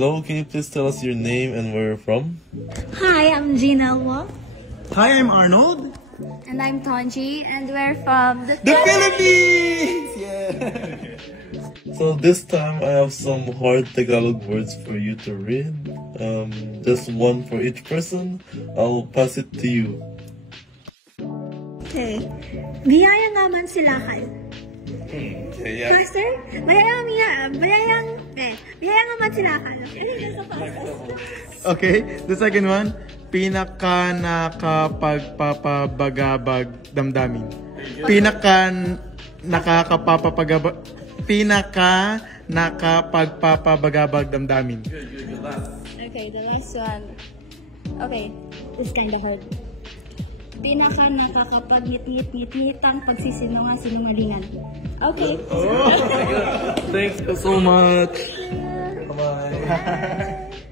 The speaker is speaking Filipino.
Hello, can you please tell us your name and where you're from? Hi, I'm Gina Elwa. Hi, I'm Arnold. And I'm Tonji, and we're from The Philippines! Yeah. So this time I have some hard Tagalog words for you to read. Just one for each person. I'll pass it to you. Okay. Biyaya naman silakan. Okay, yeah. Master, biyaya naman silakan. Okay, the second one. Pinaka nakapagpapabagabag damdamin. Pinaka nakapagpapabagabag damdamin. Okay, the last one. Okay, this kind of hard. Pinaka nakakapag-ngit-ngit-ngit-ngitang pagsisinungalingan. Okay. Thank you so much. Bye-bye.